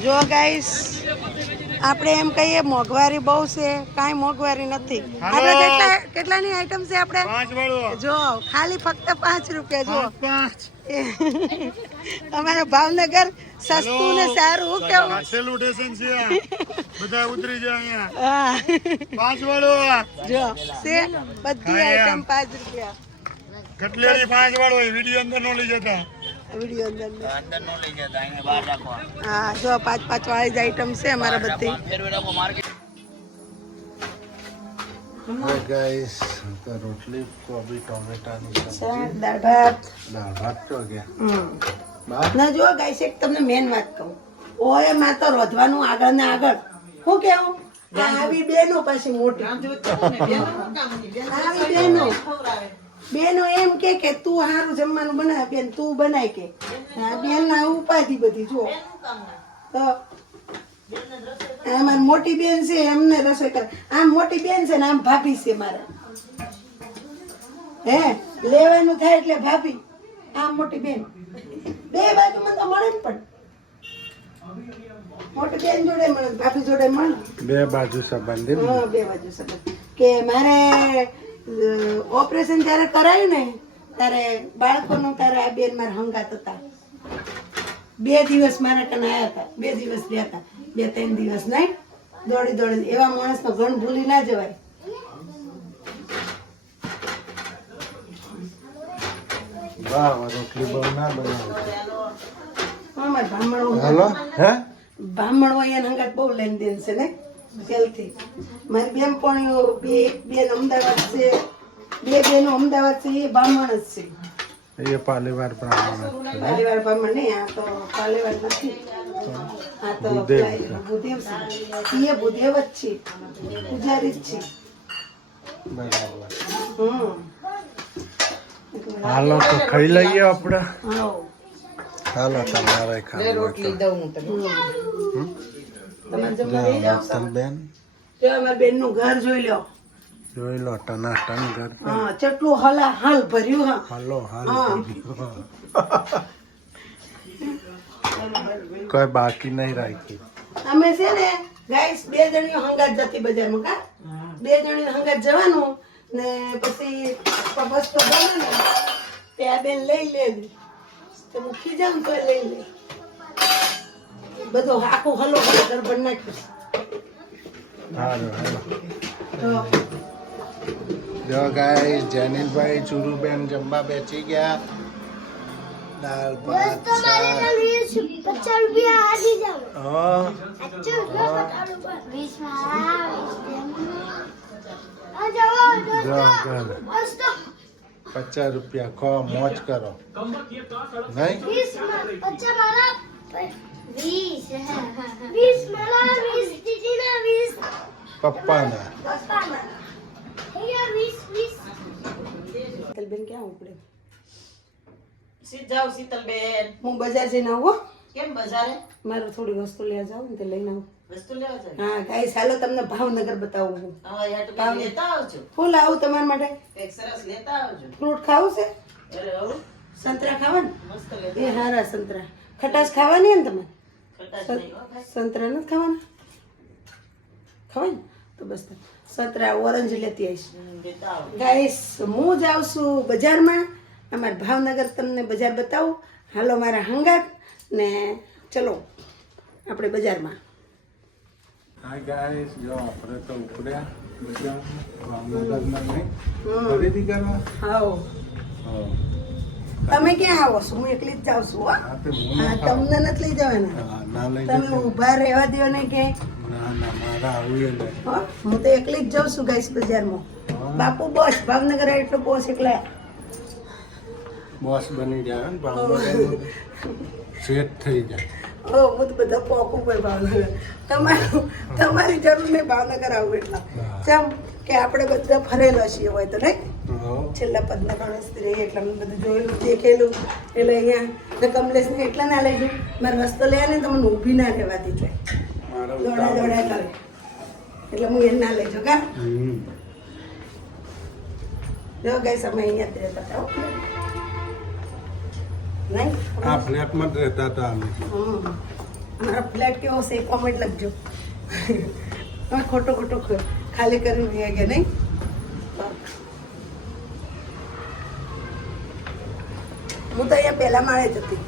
જો ગાઈસ આપણે એમ કહીએ મોંઘવારી બહુ છે કાંઈ મોંઘવારી નથી. આપણે કેટલા કેટલાની આઈટમ છે આપણે? જો ખાલી ફક્ત પાંચ રૂપિયા જો. અમારા ભાવનગર સસ્તું ને સારું કેવું? છેલ્લું સ્ટેશન છે બધા ઉતરી જાય અહીંયા. પાંચ વાળો જો છે બધી આઈટમ પાંચ રૂપિયા. કટલેરી પાંચ વાળો વીડિયો અંદર નો લઈ જતા. વીડિયો અંદર હા જો પાંચ પાંચ વાળી જ આઈટમ છે અમારા બધી. ગાઈસ તો રોટલી કોબી ટોમેટાની સબ્જી. દાળ ભાત. દાળ ભાત તો ગયા ના જો ગાઈસ એક તમને મેન વાત કહું. ઓયમાં તો રોધવાનું આગળ ને આગળ. હું કેવું? આવી બેનો પાછી મોટી. આવી બેનો. બેનો એમ કે કે તું સારું જમવાનું બનાવે બેન તું બનાય કે. બેન ના ઉપાધિ બધી જો તો મોટી બેન છે એમને રસોઈ કરે. આમ મોટી બેન છે ને આમ ભાભી છે મારા. હે? લેવાનું થાય એટલે ભાભી આમ મોટી બેન. બે બાજુ મને તો મળે જ પણ. મોટી બેન જોડે મળે ભાભી જોડે મળે. બે બાજુ સંબંધી હા બે બાજુ સંબંધ. કે મારે ઓપરેશન જ્યારે કરાયું ને ત્યારે બાળકોનો ત્યારે આ બેન મારા હંગાત હતા. બે દિવસ મારા કને આવ્યા હતા. બે દિવસ રહ્યા હતા. બે ત્રણ દિવસ નહીં. દોડી દોડી એવા માણસનો ગણ ભૂલી ના જવાય. બ્રાહ્મણ હોય બહુ ના બનાવી. અમારે બ્રાહ્મણો હાલો હે? બ્રાહ્મણો અહીંયા હંગાત બહુ લેન દેન છે ને. પહેલથી મારી બેનપણીઓ બે એક બેન અમદાવાદ છે. બે બેનો અમદાવાદ છે એ બ્રાહ્મણ જ છે. એ પાલીવાર બ્રાહ્મણ બ્રાહ્મણ નહીં આ તો પાલીવાડ નથી. આ તો ભૂદેવ છે. એ ભૂદેવ જ છે. પૂજારી જ છે. હમ. હાલો તો ખાઈ લઈએ આપણે. હાલો. તમારે ખાવું હોય તો. હમ. તમે બેન ઘર જોઈ લો. જોઈ લો ઘર હા ચટલું હલા હાલ ભર્યું હા. હાલો. કોઈ બાકી નહીં રાખી. અમે છે ને ગાઈસ બે જણીઓ હંગાત જતી બજારમાં કા? બે જણીઓ હંગાત જવાનું ને પછી બસ તો બને ને ત્યાં બેન લઈ લે. તો મૂકી જાઉં તો લઈ લે. બધો આખું હલો હલો ગરબડ નાખ્યું હાલો હાલો. તો જો ગાય જેનિલભાઈ ચુરુબેન જમવા બેસી ગયા. દાળ ભાત શાક. પચાસ રૂપિયા હાજી જાવ હા. વીસ આ જાઓ જો ગણ. બસ તો. પચાસ રૂપિયા ખો મોજ કરો. નહીં? વીસ વીસ વીસ મારા વીસ દીદીના વીસ પપ્પાના પપ્પાના અહીંયા વીસ વીસ બેન ક્યાં ઉપડે સીધ જાઓ શીતલબેન હું બજાર જઈને આવું હો. કેમ બજારે મારે થોડી વસ્તુ લેવા જાઉં ને તે લઈને આવું વસ્તુ લેવા જાય હા ગાઈસ ચાલો તમને ભાવનગર બતાવું હું કંઈક લેતા આવજો ફૂલ આવું તમારા માટે એક સરસ લેતા આવજો ફ્રૂટ ખાવું છે અરે સંતરા ખાવાનું મસ્ત લેતા એ હારા સંતરા ખટાશ ખાવાની ને તમે ખટાશ નહીં હો ભાઈ. સંતરા નથી ખાવાના? ખવાય તો બસ સંતરા ઓરેન્જ લેતી આવીશ. ગાઈસ હું જ આવશું બજારમાં. અમારા ભાવનગર તમને બજાર બતાવું. હાલો મારા હંગાત ને ચલો આપણે બજારમાં. હા ગાઈસ જો આપણે તો ઉપડ્યા બધા ભાવનગરમાં નહીં. ખરીદી કરવા? હા. તમે ક્યાં આવો છો? હું એકલી જ જાઉં છું હા. તમને નથી લઈ જવાના તમે ઊભા ઊભા રહેવા દો ને કે? હો? તો એકલી જ જાઉં છું ગાઈસ બજારમાં. બાપુ બોસ ભાવનગર એટલો બોસ એકલા. બોસ બની જાય ને ભાવનગર. સેટ થઈ જાય. ઓ હું તો બધા પોકું પર ભાવનગર. તમારું તમારી જરૂર નહીં ભાવનગર આવું એટલા. ચમ કે આપણે બધા ફરેલા છીએ હોય તો નહીં. છેલ્લા પદના ગણેશ રહી એટલે મેં બધું જોયેલું દેખેલું. એટલે અહીંયા ને કમલેશને એટલા ના ગયું મારે રસ્તો લે ને તમને ઊભી ના રહેવાતી જોઈએ દોડા દોડા કરે. એટલે હું એને ના લઈ જાઉં કા. જો ગઈ સમય અહીંયા જ રહેતા હતા નહીં? આ ફ્લેટમાં જ રહેતા હતા અમે. ફ્લેટ કેવો છે કોમેન્ટ લખજો. ખોટો ખોટો ખાલી કરી રહ્યા કે નહીં હું તો અહીંયા પહેલા માળે જ હતી.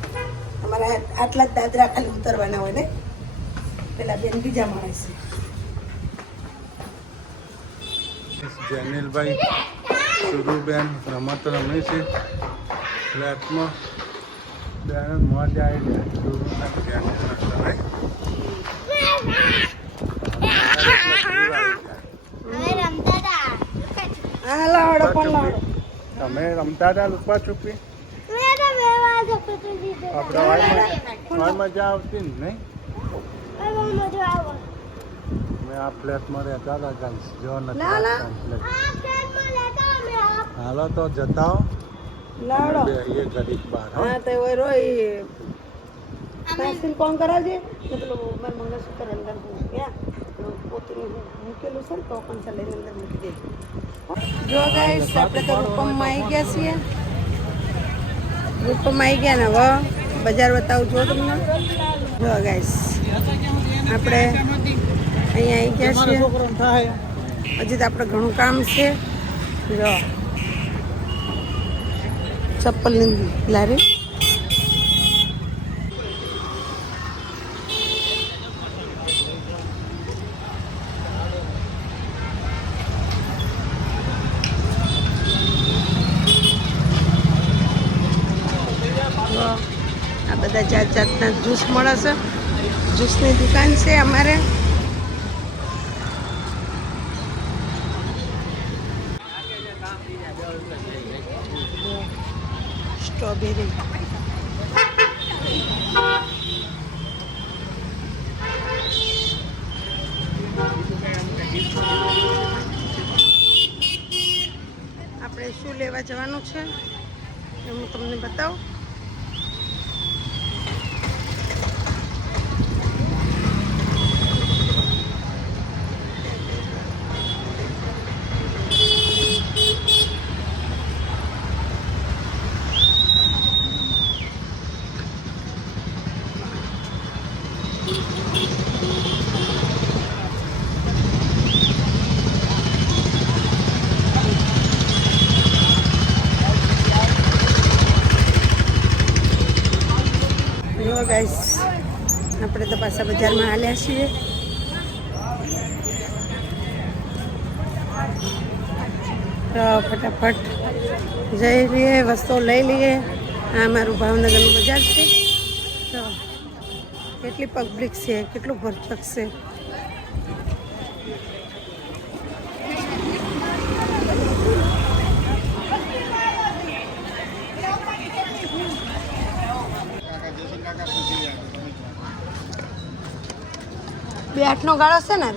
અમારા આટલા જ દાદરા ખાલી ઉતરવાના હોય ને? પેલા બેન બીજા માળે છે. જેનિલભાઈ સુરુબેન રમત રમે છે. ફ્લેટમાં બેન મજા આવી જાય. તમે રમતા હતા લુપા છુપી મેં તો બે વાર જપતું દીધું આપણે વાયમાં વાય મજા આવતી ને નહીં? બહુ મજા આવે. મેં આ ફ્લેટમાં રહેતા હતા ગાઈસ જો નથી ના, ના. complete. આ ટ્રેનમાં લેતા અમે આ. હાલો તો જતા હો લાવડો બે એ ઘડીક બહાર હો. હા તો હોય રો એ પેન્સિલ કોણ કરાવજે? ને પેલું મારું મંગળસૂત્ર અંદર મૂક્યા પેલું પોતીનું મૂકેલું છે ને તો પણ ચાલે અંદર મૂકી દે. જો ગાઈસ આપણે તો રૂપમમાં આવી ગયા છીએ. રૂપમમાં આવી ગયા ને, હવે બજાર બતાવું જો તમને. જો ગાઈસ આપણે અહીંયા આવી ગયા છીએ. હજી તો આપણે ઘણું કામ છે. જો. ચપ્પલની લારી જો આ બધા જાત જાતના જ્યુસ મળે છે. જ્યુસની દુકાન છે અમારે. સ્ટ્રોબેરી. આપણે શું લેવા જવાનું છે એ હું તમને બતાવું. જો ગાઈસ આપણે તો પાછા બજારમાં હાલ્યા છીએ. તો ફટાફટ જઈ લઈએ વસ્તુઓ લઈ લઈએ. આ મારું ભાવનગરનું બજાર છે. તો કેટલી પબ્લિક છે, કેટલું ભરચક છે. બે આઠનો ગાળો છે ને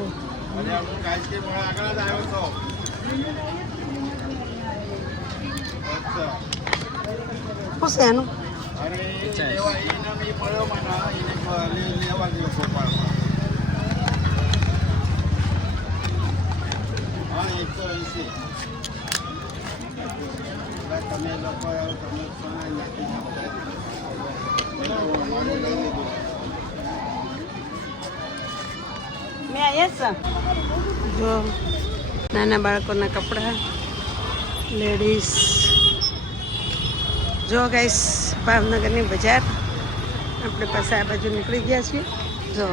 શું છે એનું? મેં તમે છે જો, નાના બાળકોના કપડાં, લેડીઝ. જો ગાઈસ ભાવનગરની બજાર. આપણે પાસે આ બાજુ નીકળી ગયા છીએ. જો.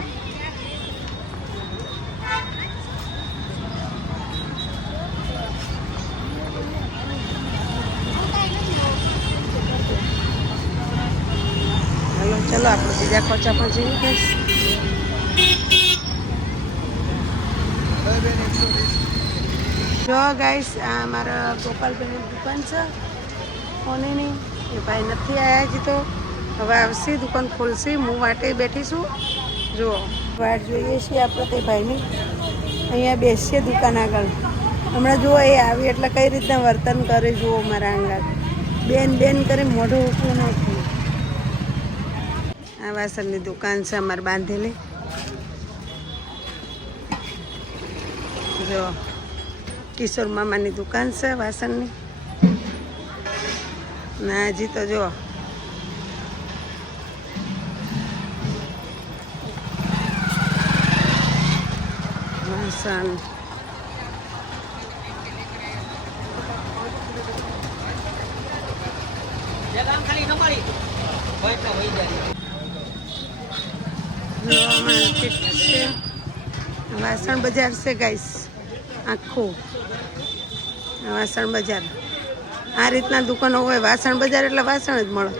ચલો, આપણે બીજા ખોચા પણ જઈએ જો ગાઈસ આ મારા ગોપાલભાઈની દુકાન છે. કોની એ ભાઈ નથી આવ્યા હજી તો. હવે આવશે, દુકાન ખોલશે. હું વાટે બેઠી છું. જુઓ વાટ જોઈએ છીએ આપણે તે ભાઈની. અહીંયા બેસીએ દુકાન આગળ. હમણાં જુઓ, એ આવી એટલે કઈ રીતના વર્તન કરે જુઓ મારા આંગળ બેન બેન કરી, મોઢું ઊંચું નથી આ વાસણની દુકાન છે અમારે બાંધેલી. જો કિશોર મામાની દુકાન છે વાસણની ના હજી તો જો વાસણ વાસણ બજાર છે ગાઈસ આખું વાસણ બજાર. આ રીતના દુકાનો હોય વાસણ બજાર એટલે વાસણ જ મળે.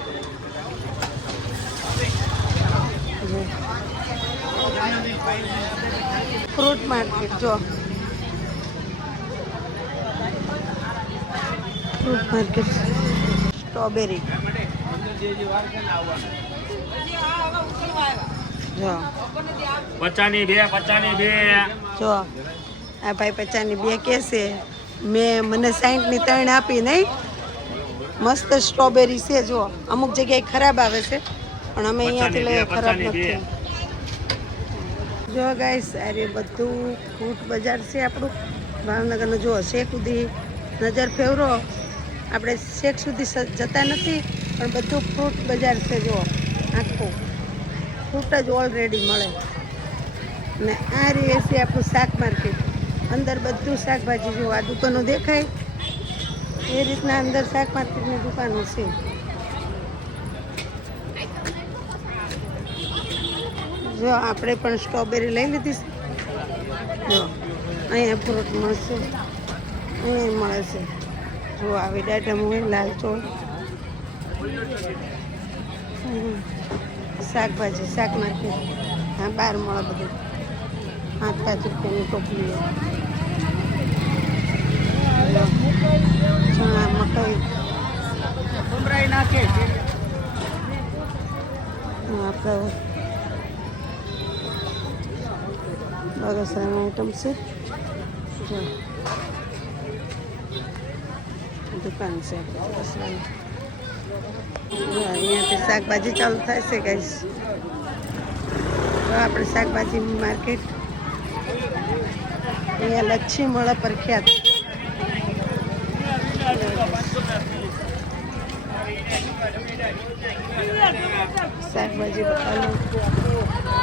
ફ્રૂટ માર્કેટ જો. Fruit market. સ્ટ્રોબેરી. જો. પચાની બે પચાની બે. જો. આ ભાઈ પચાની બે કેસે મેં મને સાઈઠની ત્રણ આપી નહીં. મસ્ત સ્ટ્રોબેરી છે જો અમુક જગ્યાએ ખરાબ આવે છે પણ અમે અહીંયાથી લઈએ ખરાબ નથી. જો ગાઈસ અરે બધું ફ્રૂટ બજાર છે આપણું. ભાવનગરનું જો શેક સુધી નજર ફેરવો. આપણે શેક સુધી જતા નથી પણ બધું ફ્રૂટ બજાર છે જો આખું. ફ્રૂટ જ ઓલરેડી મળે. ને આ રહે છે આપણું શાક માર્કેટ અંદર બધું શાકભાજી જોવા દુકાનો દેખાય, એ રીતના અંદર શાક દુકાનો છે. જો આપણે પણ સ્ટ્રોબેરી લઈ લીધી છે. જો, અહીંયા ફ્રૂટ મળશે, અહીંયા મળે છે જો આવી ડાટમ હોય, લાલ ચોળ. શાકભાજી શાક માર્કેટ હા, બાર મળે બધું. પાંચ પાંચ રૂપિયાની ચણા મકાઈ હા, આપણે બગસરાની આઈટમ છે જો દુકાન છે આપણે બગસરાની જો અહીંયાથી શાકભાજી ચાલુ થાય છે ગાઈસ તો આપણે શાકભાજી માર્કેટ અહીંયા લચ્છી મળે પ્રખ્યાત શાકભાજી બતાવું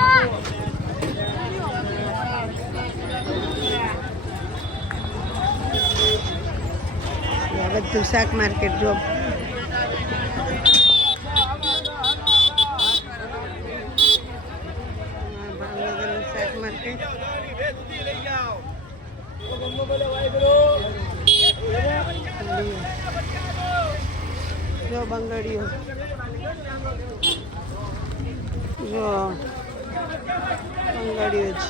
બધું શાક માર્કેટ જો આ ભાવનગરનું શાક માર્કેટ જો બંગડીઓ જો બંગડીઓ જ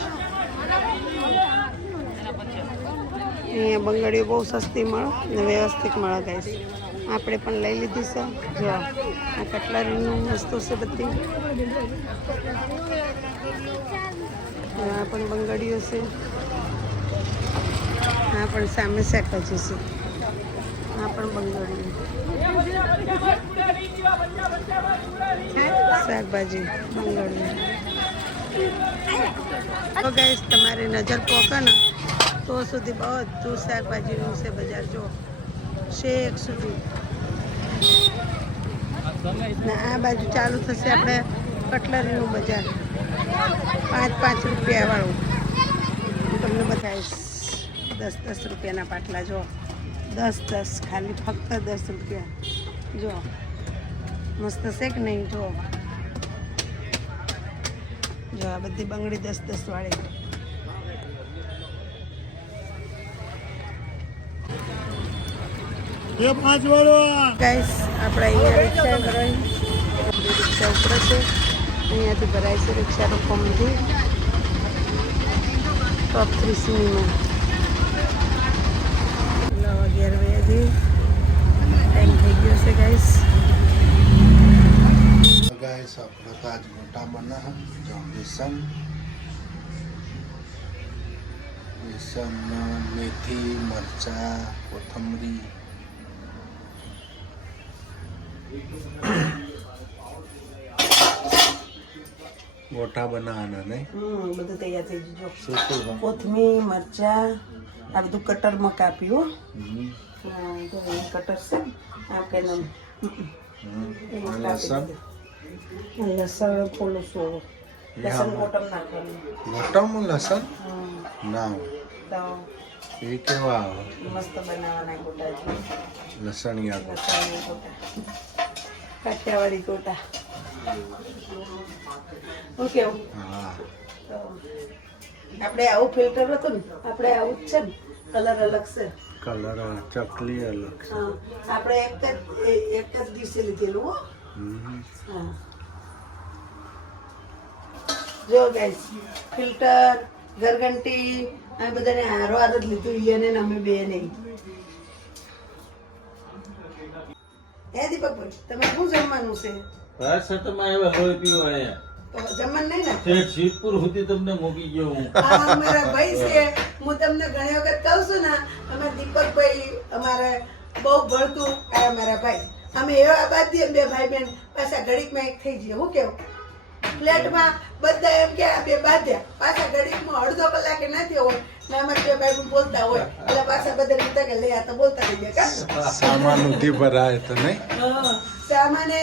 બંગડીઓ બહુ સસ્તી મળે ને વ્યવસ્થિત મળે ગાઈસ. આપણે પણ લઈ લીધી છે. જો આ કટલરીનું વસ્તુ છે બધી. આ પણ બંગડીઓ છે. આ પણ સામે શાકભાજી છે. આ પણ બંગડીઓ. શાકભાજી, બંગડીઓ. તો તમારી નજર પોકે ને તો સુધી બધું શાકભાજીનું છે બજાર, જો. શેક સુધી. આ બાજુ ચાલુ થશે આપણે કટલરીનું બજાર. પાંચ પાંચ રૂપિયા વાળું હું તમને બતાવીશ દસ દસ રૂપિયાના પાટલા, જો. દસ દસ, ખાલી ફક્ત દસ રૂપિયા. જો. મસ્ત છે કે નહીં, જો? જો, આ બધી બંગડી દસ દસ વાળી. બે પાંચ વાળો ગાઈસ આપણે અહીંયા રિક્ષા ભરાઈ આપણી રિક્ષા ઉપરે છે અહીંયાથી ભરાય છે રિક્ષાનું ફોર્મથી ટોપ થ્રી સિનેમા એટલે અગિયાર વાગ્યાથી ટાઈમ થઈ ગયો છે ગાઈસ ગાઈસ આપણે તો આજ મોટા બના જો બેસન બેસન મેથી મરચા કોથમરી. ગોટા બનાવવાના નહીં હમ બધું તૈયાર થઈ ગયું શું શું કોથમીર મરચા આ બધું કટરમાં કાપ્યું કટર છે. આપણે. લસણ. લસણ થોડું સો લસણ નાખવાનું. મોટામાં લસણ? ના એ કેવા મસ્ત બનાવવાના ગોટા. લસણિયા ગોટા. કાઠિયાવાડી ગોટા. હું કેવું? આપણે આવું ફિલ્ટર હતું ને આપણે આવું જ છે ને કલર અલગ છે. કલર ચકલી અલગ છે. હા આપણે એક જ એક જ દિવસે લીધેલું હો. હા. જો ગાઈસ ફિલ્ટર ગરગંટી અમે બધાને હારો આદત લીધું ઈને ને અમે બે નહીં હે દીપકભાઈ તમે શું જમવાનું છે? રાસતમાં એવા હોય પીવા અહીંયા. જમવાનું નહીં ને? શેઠ શીતપુર સુધી તમને મૂકી ગયો હું. અમારા ભાઈ છે. હું તમને ઘણી વખત કહું છું ને અમારા દીપકભાઈ અમારે બહુ ભળતું આ અમારા ભાઈ. અમે એવા ને બે ભાઈ બેન પાછા ઘડીકમાં એક થઈ જઈએ. હું કેવું? ફ્લેટમાં બધા એમ કે બે બાંધ્યા. પાછા ઘડીકમાં અડધો કલાકે નથી હોય ને બે ભાઈ બોલતા હોય. એટલે પાછા બધા રીતે કે લે આ તો બોલતા રહી ગયા. કા? સામાન ઉધી ભરાય તો નહીં? સામાને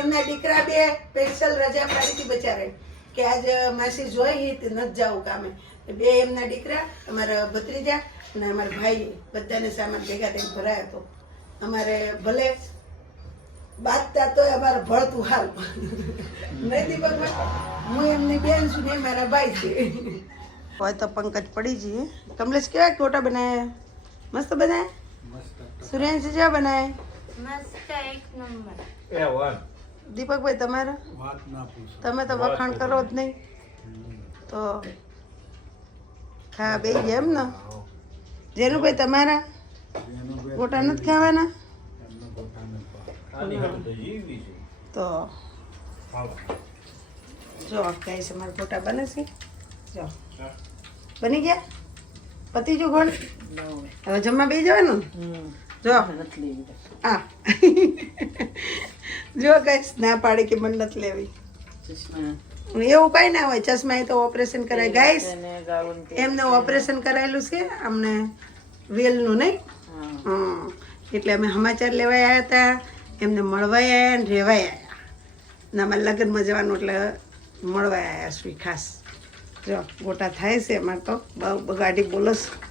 એમના દીકરા બે સ્પેશિયલ રજા પાડી હતી બચારે કે આજ માસી જોઈ તે નથી જાવું કામે. બે એમના દીકરા અમારા ભત્રીજા અને અમારા ભાઈ બધાને સામાન ભેગા થઈને ભરાયો હતો અમારે ભલે બાંધતા તોય અમારે ભળતું હાલ. નહીં દીપકભાઈ હું એમની બેન છું ને મારા ભાઈ છે. હોય તો પંકજ પડી જઈએ. કમલેશ કેવા ટોટા બનાવ્યા મસ્ત બનાવ્યા સુરેન્દ્ર જેવા બનાવ્યા મસ્ત એક નંબર. દીપકભાઈ તમારા? વાત ના પૂછો. તમે તો વખાણ કરો જ નહીં. તો હા બે ગયા એમ ને? જેનુભાઈ તમારા? ગોટા નથી ખાવાના? તો જીવી છે. તો જો ક્યાંય છે મારા ફોટા બને છે. જો. બની ગયા? પતિ જો ગોળ હવે જમવા બે જવાનું? ને? જો. હા. જો કઈશ ના પાડે કે મન નથી લેવી. એવું કઈ ના હોય. ચશ્મા એ તો ઓપરેશન કરાય. ગાઈસ એમને ઓપરેશન કરાયેલું છે અમને વેલનું નહીં. એટલે અમે સમાચાર લેવા આવ્યા હતા. એમને મળવાયા આવ્યા ને રહેવાય આવ્યા ને અમારે લગ્નમાં જવાનું એટલે મળવા આવ્યા શ્રી ખાસ. જો, ગોટા થાય છે અમારે તો બહુ ગાડી બોલો છો.